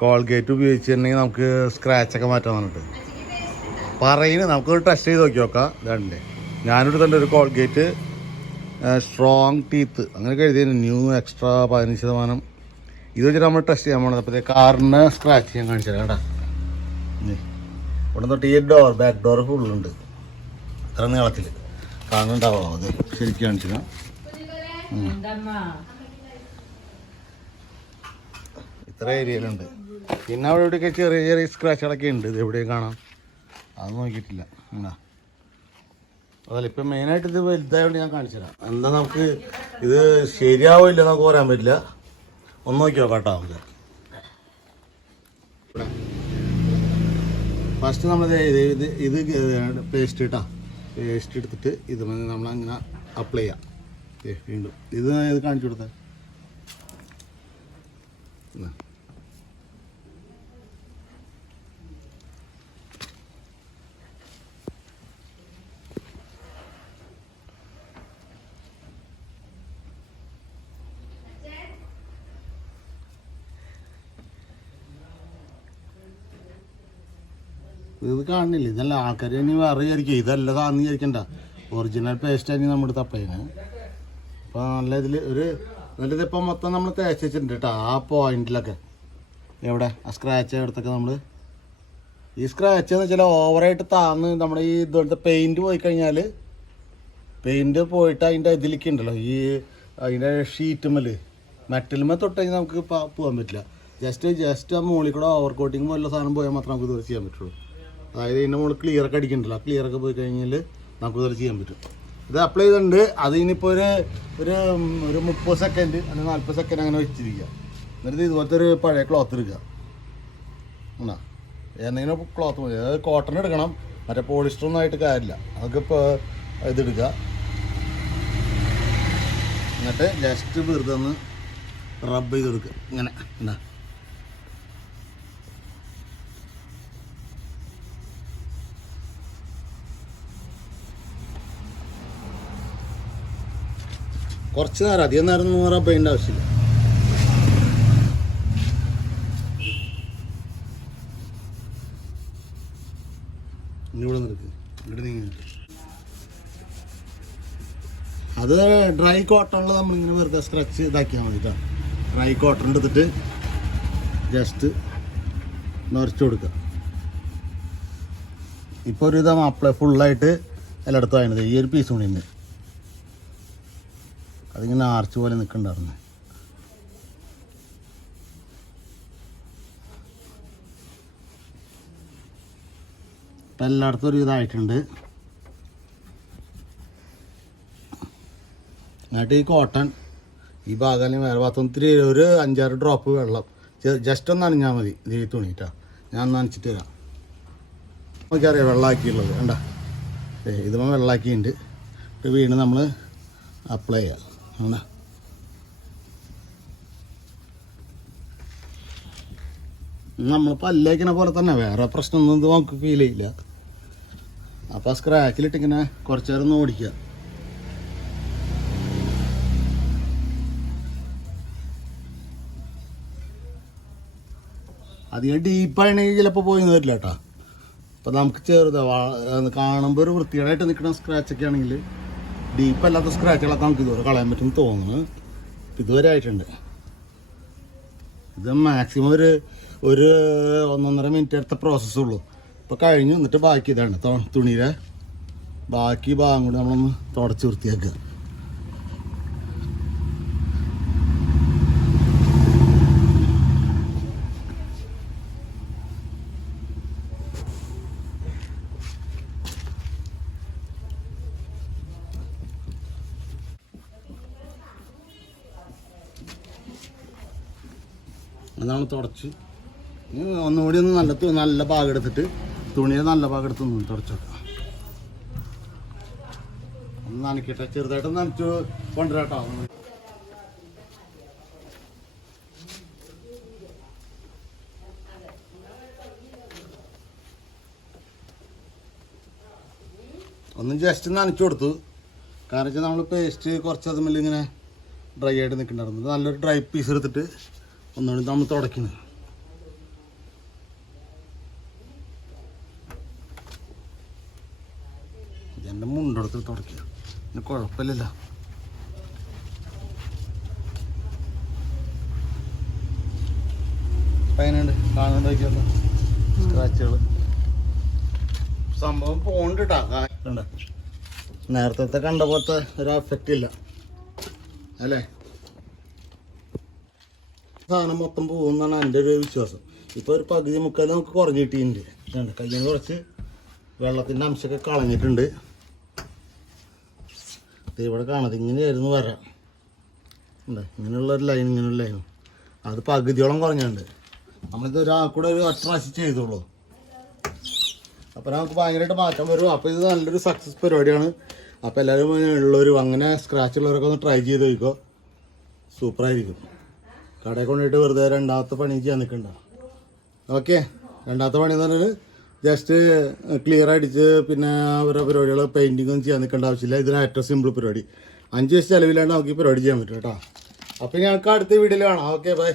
Colgate ഉപയോഗിച്ചിട്ടുണ്ടെങ്കിൽ നമുക്ക് scratch ഒക്കെ മാറ്റാൻ പറഞ്ഞിട്ട്. പറയുന്നത് നമുക്കൊരു ടെസ്റ്റ് ചെയ്ത് നോക്കി നോക്കാം. രണ്ട് തന്നെ ഒരു കോൾഗേറ്റ് സ്ട്രോങ് ടീത്ത് അങ്ങനെ എഴുതിയിരുന്നു ന്യൂ എക്സ്ട്രാ പതിനഞ്ച് ശതമാനം. ഇത് വെച്ചിട്ട് നമ്മൾ ടെസ്റ്റ് ചെയ്യാൻ പോണത്. അപ്പോൾ കാറിന് സ്ക്രാച്ച് ചെയ്യാൻ കാണിച്ചത് കേട്ടാ. ഇവിടെ തൊട്ട് ഈ ഡോർ ബാക്ക് ഡോർ ഫുള്ളുണ്ട് അത്ര നീളത്തിൽ കാണുന്നുണ്ടാവോ. അത് ശരിക്കും കാണിച്ചു തരാം. ഇത്ര ഏരിയയിലുണ്ട്. പിന്നെ അവിടെ ഇവിടെയൊക്കെ ചെറിയ ചെറിയ സ്ക്രാച്ചുകളൊക്കെ ഉണ്ട്. ഇത് എവിടെയും കാണാം. അത് നോക്കിയിട്ടില്ല. എന്നാ അതല്ല ഇപ്പം മെയിനായിട്ട് ഇത് വലുതായതുകൊണ്ട് ഞാൻ കാണിച്ചു തരാം. എന്താ നമുക്ക് ഇത് ശരിയാവില്ല നമുക്ക് പറയാൻ പറ്റില്ല. ഒന്ന് നോക്കി നോക്കാം കേട്ടോ നമുക്ക്. ഫസ്റ്റ് നമ്മൾ ഇത് ഇത് ഇത് പേസ്റ്റ് ഇട്ടാ. പേസ്റ്റ് എടുത്തിട്ട് ഇത് നമ്മളങ്ങനെ അപ്ലൈ ചെയ്യാം. വീണ്ടും. ഇത് ഇത് കാണിച്ചു കൊടുത്തേ. എന്നാ. ഇത് കാണുന്നില്ല. ഇതല്ല ആൾക്കാർ ഇനി വേറെ വിചാരിക്കും. ഇതല്ല താന്ന് വിചാരിക്കണ്ട. ഒറിജിനൽ പേസ്റ്റ് ആയിരിക്കും നമ്മുടെ തപ്പയിന് അപ്പോൾ നല്ല ഇതിൽ ഒരു നല്ലത് ഇപ്പം മൊത്തം നമ്മൾ തേച്ച് വെച്ചിട്ടുണ്ട് കേട്ടോ ആ പോയിന്റിലൊക്കെ. എവിടെ? ആ സ്ക്രാച്ച് എടുത്തൊക്കെ നമ്മൾ ഈ സ്ക്രാച്ച് എന്ന് വെച്ചാൽ ഓവറായിട്ട് താന്ന് നമ്മുടെ ഈ ഇതുപോലത്തെ പെയിന്റ് പോയി കഴിഞ്ഞാൽ പെയിന്റ് പോയിട്ട് അതിന്റെ ഇതിലേക്ക് ഉണ്ടല്ലോ. ഈ അതിന്റെ ഷീറ്റുമ്മൽ മെറ്റലുമേ തൊട്ട് നമുക്ക് പോകാൻ പറ്റില്ല. ജസ്റ്റ് ജസ്റ്റ് ആ മുകളിൽ കൂടെ ഓവർ കോട്ടിങ് പോലുള്ള സാധനം പോയാൽ മാത്രമേ നമുക്ക് ഇതുവരെ ചെയ്യാൻ പറ്റുള്ളൂ. അതായത് ഇതിന്റെ മുകളിൽ ക്ലിയറൊക്കെ അടിക്കണ്ടല്ലോ. ആ ക്ലിയറൊക്കെ പോയി കഴിഞ്ഞാൽ നമുക്ക് ഇതുവരെ ചെയ്യാൻ പറ്റും. ഇത് അപ്ലൈ ചെയ്തിട്ടുണ്ട്. അത് ഇനിയിപ്പോൾ ഒരു ഒരു ഒരു മുപ്പത് സെക്കൻഡ് അല്ലെങ്കിൽ നാൽപ്പത് സെക്കൻഡ് അങ്ങനെ വെച്ചിരിക്കുക. എന്നിട്ട് ഇതുപോലത്തെ ഒരു പഴയ ക്ലോത്ത് എടുക്കുക എന്നാ എന്തെങ്കിലും ക്ലോത്ത് മതി. അതായത് കോട്ടൺ എടുക്കണം. മറ്റേ പോളിസ്റ്റർ ഒന്നും ആയിട്ട് കാര്യമില്ല. അതൊക്കെ ഇപ്പോൾ ഇതെടുക്കുക എന്നിട്ട് ജസ്റ്റ് വെറുതെ ഒന്ന് റബ്ബ് ചെയ്ത് കൊടുക്കുക. ഇങ്ങനെ. എന്താ കുറച്ച് നേരം അധികം നേരം ഒന്നും റബ്ബ് ചെയ്യേണ്ട ആവശ്യമില്ല. ഇവിടെ നിൽക്ക്. ഇവിടെ നീങ്ങി. അത് ഡ്രൈ കോട്ടണിൽ നമ്മളിങ്ങനെ വെറുതെ സ്ക്രച്ച് ഇതാക്കിയാൽ മതി ഡ്രൈ കോട്ടൺ എടുത്തിട്ട് ജസ്റ്റ് നിറച്ച് കൊടുക്കുക ഇപ്പോൾ ഒരു വിധം അപ്ലൈ ഫുള്ളായിട്ട് എല്ലായിടത്തും ആയിരുന്നത് ഈ ഒരു പീസ് കൂടി അതിങ്ങനെ ആർച്ച് പോലെ നിൽക്കണ്ടായിരുന്നു. ഇപ്പം എല്ലായിടത്തും ഒരു ഇതായിട്ടുണ്ട്. എന്നിട്ട് ഈ കോട്ടൺ ഈ ഭാഗം വേറെ ഭാഗത്തും ഒരു അഞ്ചാറ് ഡ്രോപ്പ് വെള്ളം. ജസ്റ്റ് ഒന്ന് നനഞ്ഞാൽ മതി ഇത് ഈ തുണി കേട്ടോ ഞാൻ നനച്ചിട്ട് തരാം നമുക്കറിയാം വെള്ളമാക്കിയുള്ളത് വേണ്ട ഇതുമ്പോൾ വെള്ളമാക്കിയിട്ടുണ്ട്. വീണ് നമ്മൾ അപ്ലൈ ചെയ്യാം. വേണ്ട നമ്മൾ പല്ലേക്കണ പോലെ തന്നെ വേറെ പ്രശ്നമൊന്നും ഇത് നമുക്ക് ഫീൽ ചെയ്യില്ല. അപ്പോൾ സ്ക്രാച്ചിലിട്ടിങ്ങനെ കുറച്ച് നേരം ഒന്ന് ഓടിക്കുക. അധികം ഡീപ്പാണെങ്കിൽ ചിലപ്പോൾ പോയി വരില്ല കേട്ടോ. അപ്പോൾ നമുക്ക് ചെറുതാ കാണുമ്പോൾ ഒരു വൃത്തികേടായിട്ട് നിൽക്കുന്ന സ്ക്രാച്ചൊക്കെ ആണെങ്കിൽ ഡീപ്പ് അല്ലാത്ത സ്ക്രാച്ചുകളൊക്കെ നമുക്ക് ഇതുവരെ കളയാൻ പറ്റുമെന്ന് തോന്നുന്നു. ഇതുവരെ ആയിട്ടുണ്ട്. ഇത് മാക്സിമം ഒരു ഒരു ഒന്നൊന്നര മിനിറ്റ് അടുത്ത പ്രോസസ്സേ ഉള്ളൂ. ഇപ്പോൾ കഴിഞ്ഞു എന്നിട്ട് ബാക്കി ഇതാണ്. തുണിയിലെ ബാക്കി ഭാഗം കൂടി നമ്മളൊന്ന് തുടച്ച് വൃത്തിയാക്കുക. അതാണ് തുടച്ച്. ഒന്നുകൂടി ഒന്ന് നല്ല നല്ല ഭാഗം എടുത്തിട്ട് തുണിയെ നല്ല ഭാഗം എടുത്ത് ഒന്ന് തുടച്ച് വെക്കാം. ഒന്ന് നനയ്ക്കട്ടെ. ചെറുതായിട്ട് നനച്ചു കൊണ്ടുവരാട്ടോ ഒന്ന് ജസ്റ്റ് നനച്ചു കൊടുത്തു. കാരണം വെച്ചാൽ നമ്മൾ പേസ്റ്റ് കുറച്ച് അതുമില്ല ഇങ്ങനെ ഡ്രൈ ആയിട്ട് നിൽക്കുന്നുണ്ടായിരുന്നു. നല്ലൊരു ഡ്രൈ പീസ് എടുത്തിട്ട് ഒന്നുകൂടി നമ്മൾ തുടയ്ക്കുന്നത് എന്റെ മുണ്ടെടുത്ത് തുടയ്ക്കുക. പിന്നെ കുഴപ്പമില്ലല്ലോ. പൈനുണ്ട് കാണുന്നുണ്ട് നോക്കിയല്ലോ സ്ക്രാച്ചുകൾ സംഭവം പോണ്ട് നേരത്തെ കണ്ട പോലത്തെ ഒരു എഫക്റ്റ് ഇല്ല. അല്ലേ? സാധനം മൊത്തം പോകുമെന്നാണ് എന്റെ ഒരു വിശ്വാസം. ഇപ്പോൾ ഒരു പകുതി മുക്കാൽ നമുക്ക് കുറഞ്ഞ് കിട്ടിയിട്ടുണ്ട് കയ്യിൽ നിന്ന് കുറച്ച് വെള്ളത്തിന്റെ അംശമൊക്കെ കളഞ്ഞിട്ടുണ്ട്. ഇവിടെ കാണാതെ ഇങ്ങനെയായിരുന്നു വരാം. ഉണ്ട് ഇങ്ങനെയുള്ള ഒരു ലൈൻ ഇങ്ങനെയുള്ള ലൈൻ അത് പകുതിയോളം കുറഞ്ഞുണ്ട് നമ്മളിത് ഒരാൾക്കൂടെ ഒരു ഒറ്റ പ്രാവശ്യം ചെയ്തോളൂ. അപ്പോൾ നമുക്ക് ഭയങ്കരമായിട്ട് മാറ്റം വരും. അപ്പോൾ ഇത് നല്ലൊരു സക്സസ് പരിപാടിയാണ്. അപ്പോൾ എല്ലാവരും ഉള്ളവരും അങ്ങനെ സ്ക്രാച്ച് ഉള്ളവരൊക്കെ ഒന്ന് ട്രൈ ചെയ്ത് നോക്കിക്കോ. സൂപ്പറായിരിക്കും കടയിൽ കൊണ്ടിട്ട് വെറുതെ രണ്ടാമത്തെ പണി ചെയ്യാൻ നിൽക്കണ്ട. ഓക്കെ രണ്ടാമത്തെ പണി എന്ന് പറഞ്ഞാൽ ജസ്റ്റ് ക്ലിയർ അടിച്ച് പിന്നെ അവരുടെ പരിപാടികൾ പെയിന്റിങ്ങും ചെയ്യാൻ നിൽക്കേണ്ട ആവശ്യമില്ല. ഇതിന് ഏറ്റവും സിമ്പിൾ പരിപാടി. അഞ്ച് ദിവസം ചിലവില്ലാണ്ട് നമുക്ക് ഈ പരിപാടി ചെയ്യാൻ പറ്റും കേട്ടോ. അപ്പം ഞങ്ങൾക്ക് അടുത്ത വീഡിയോയിൽ കാണാം. Okay bye